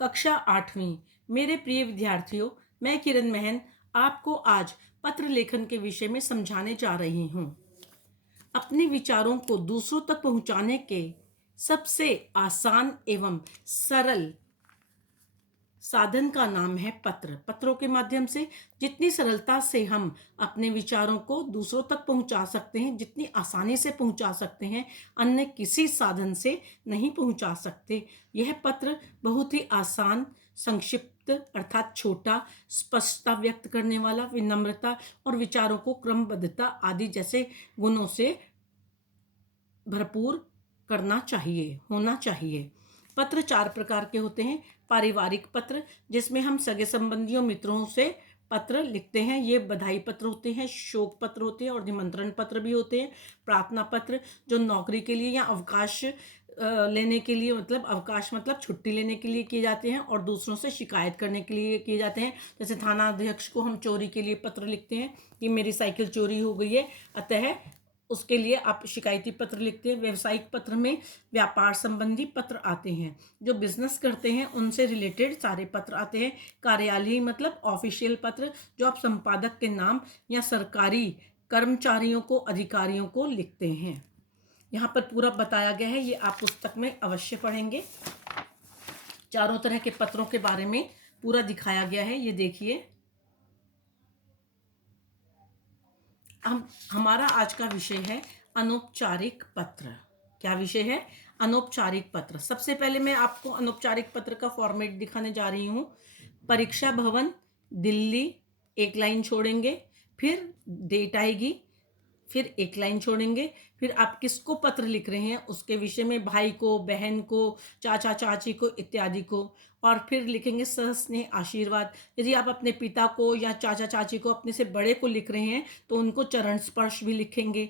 कक्षा 8वीं। मेरे प्रिय विद्यार्थियों, मैं किरण महन आपको आज पत्र लेखन के विषय में समझाने जा रही हूँ। अपने विचारों को दूसरों तक पहुँचाने के सबसे आसान एवं सरल साधन का नाम है पत्र। पत्रों के माध्यम से जितनी सरलता से हम अपने विचारों को दूसरों तक पहुंचा सकते हैं, जितनी आसानी से पहुंचा सकते हैं, अन्य किसी साधन से नहीं पहुंचा सकते। यह पत्र बहुत ही आसान, संक्षिप्त अर्थात छोटा, स्पष्टता व्यक्त करने वाला, विनम्रता और विचारों को क्रमबद्धता आदि जैसे गुणों से भरपूर होना चाहिए। पत्र 4 प्रकार के होते हैं। पारिवारिक पत्र, जिसमें हम सगे संबंधियों मित्रों से पत्र लिखते हैं, ये बधाई पत्र होते हैं, शोक पत्र होते हैं और निमंत्रण पत्र भी होते हैं। प्रार्थना पत्र जो नौकरी के लिए या अवकाश लेने के लिए, मतलब अवकाश मतलब छुट्टी लेने के लिए किए जाते हैं और दूसरों से शिकायत करने के लिए किए जाते हैं। जैसे थाना अध्यक्ष को हम चोरी के लिए पत्र लिखते हैं कि मेरी साइकिल चोरी हो गई है, अतः उसके लिए आप शिकायती पत्र लिखते हैं। व्यावसायिक पत्र में व्यापार संबंधी पत्र आते हैं, जो बिजनेस करते हैं उनसे रिलेटेड सारे पत्र आते हैं। कार्यालयीय मतलब ऑफिशियल पत्र, जो आप संपादक के नाम या सरकारी कर्मचारियों को, अधिकारियों को लिखते हैं। यहाँ पर पूरा बताया गया है, ये आप पुस्तक में अवश्य पढ़ेंगे। चारों तरह के पत्रों के बारे में पूरा दिखाया गया है, ये देखिए। हमारा आज का विषय है अनौपचारिक पत्र। क्या विषय है? अनौपचारिक पत्र। सबसे पहले मैं आपको अनौपचारिक पत्र का फॉर्मेट दिखाने जा रही हूँ। परीक्षा भवन, दिल्ली, एक लाइन छोड़ेंगे, फिर डेट आएगी, फिर एक लाइन छोड़ेंगे, फिर आप किसको पत्र लिख रहे हैं उसके विषय में, भाई को, बहन को, चाचा चाची को इत्यादि को, और फिर लिखेंगे सहस्नेह आशीर्वाद। यदि आप अपने पिता को या चाचा चाची को, अपने से बड़े को लिख रहे हैं तो उनको चरण स्पर्श भी लिखेंगे।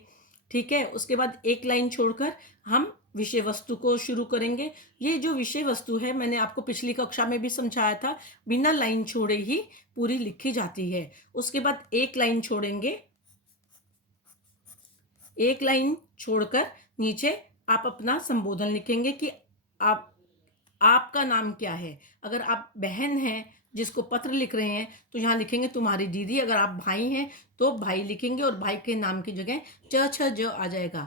ठीक है। उसके बाद एक लाइन छोड़कर हम विषय वस्तु को शुरू करेंगे। ये जो विषय वस्तु है, मैंने आपको पिछली कक्षा में भी समझाया था, बिना लाइन छोड़े ही पूरी लिखी जाती है। उसके बाद एक लाइन छोड़ेंगे, एक लाइन छोड़कर नीचे आप अपना संबोधन लिखेंगे कि आपका नाम क्या है। अगर आप बहन हैं जिसको पत्र लिख रहे हैं तो यहाँ लिखेंगे तुम्हारी दीदी। अगर आप भाई हैं तो भाई लिखेंगे और भाई के नाम की जगह च छ ज आ जाएगा।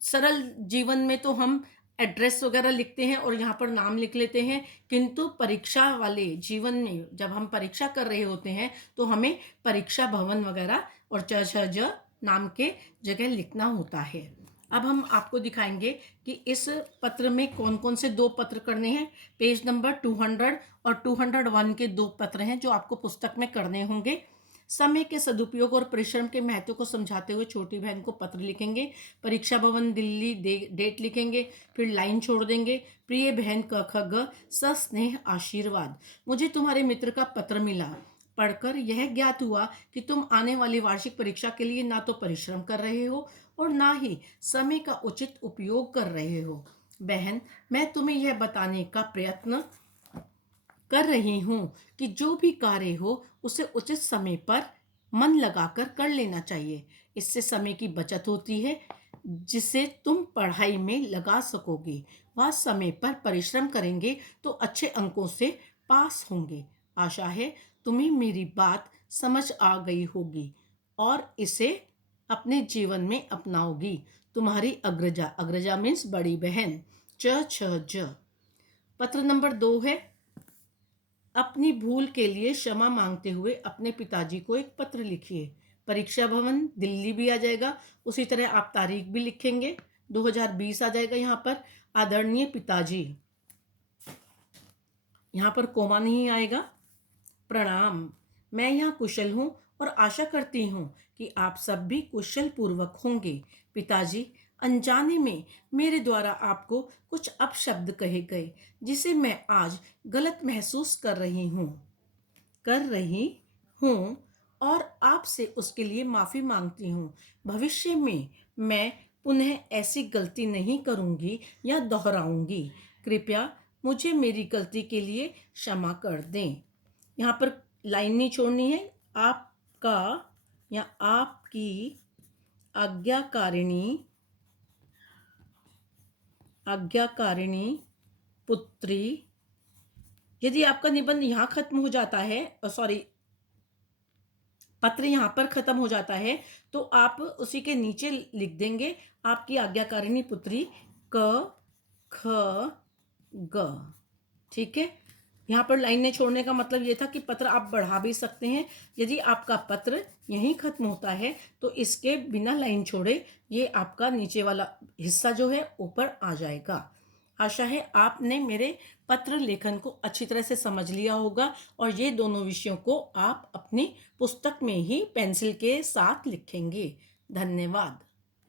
सरल जीवन में तो हम एड्रेस वगैरह लिखते हैं और यहाँ पर नाम लिख लेते हैं, किंतु परीक्षा वाले जीवन में जब हम परीक्षा कर रहे होते हैं तो हमें परीक्षा भवन वगैरह और च छ ज नाम के जगह लिखना होता है। अब हम आपको दिखाएंगे कि इस पत्र में कौन कौन से 2 पत्र करने हैं। पेज नंबर 200 और 201 के 2 पत्र हैं जो आपको पुस्तक में करने होंगे। समय के सदुपयोग और परिश्रम के महत्व को समझाते हुए छोटी बहन को पत्र लिखेंगे। परीक्षा भवन दिल्ली, डेट लिखेंगे, फिर लाइन छोड़ देंगे। प्रिय बहन क ख ग, सस्नेह आशीर्वाद। मुझे तुम्हारे मित्र का पत्र मिला। पढ़कर यह ज्ञात हुआ कि तुम आने वाली वार्षिक परीक्षा के लिए ना तो परिश्रम कर रहे हो और ना ही समय का उचित उपयोग कर रहे हो। बहन, मैं तुम्हें यह बताने का प्रयत्न कर रही हूँ कि जो भी कार्य हो उसे उचित समय पर मन लगाकर कर लेना चाहिए। इससे समय की बचत होती है, जिसे तुम पढ़ाई में लगा सकोगे। वह समय पर परिश्रम करेंगे तो अच्छे अंकों से पास होंगे। आशा है तुम्हें मेरी बात समझ आ गई होगी और इसे अपने जीवन में अपनाओगी। तुम्हारी अग्रजा। अग्रजा मीन्स बड़ी बहन। च छ ज। पत्र नंबर 2 है, अपनी भूल के लिए क्षमा मांगते हुए अपने पिताजी को एक पत्र लिखिए। परीक्षा भवन दिल्ली भी आ जाएगा, उसी तरह आप तारीख भी लिखेंगे, 2020 आ जाएगा। यहाँ पर आदरणीय पिताजी, यहाँ पर कोमा नहीं आएगा। प्रणाम, मैं यहाँ कुशल हूँ और आशा करती हूँ कि आप सब भी कुशल पूर्वक होंगे। पिताजी, अनजाने में मेरे द्वारा आपको कुछ अपशब्द कहे गए, जिसे मैं आज गलत महसूस कर रही हूँ और आपसे उसके लिए माफ़ी मांगती हूँ। भविष्य में मैं पुनः ऐसी गलती नहीं करूँगी या दोहराऊँगी। कृपया मुझे मेरी गलती के लिए क्षमा कर दें। यहाँ पर लाइन नहीं छोड़नी है। आपका या आपकी आज्ञाकारिणी पुत्री यदि आपका निबंध यहाँ खत्म हो जाता है, सॉरी, पत्र यहाँ पर खत्म हो जाता है, तो आप उसी के नीचे लिख देंगे आपकी आज्ञाकारिणी पुत्री क ख ग। ठीक है, यहाँ पर लाइन ने छोड़ने का मतलब ये था कि पत्र आप बढ़ा भी सकते हैं। यदि आपका पत्र यहीं खत्म होता है तो इसके बिना लाइन छोड़े ये आपका नीचे वाला हिस्सा जो है ऊपर आ जाएगा। आशा है आपने मेरे पत्र लेखन को अच्छी तरह से समझ लिया होगा और ये दोनों विषयों को आप अपनी पुस्तक में ही पेंसिल के साथ लिखेंगे। धन्यवाद।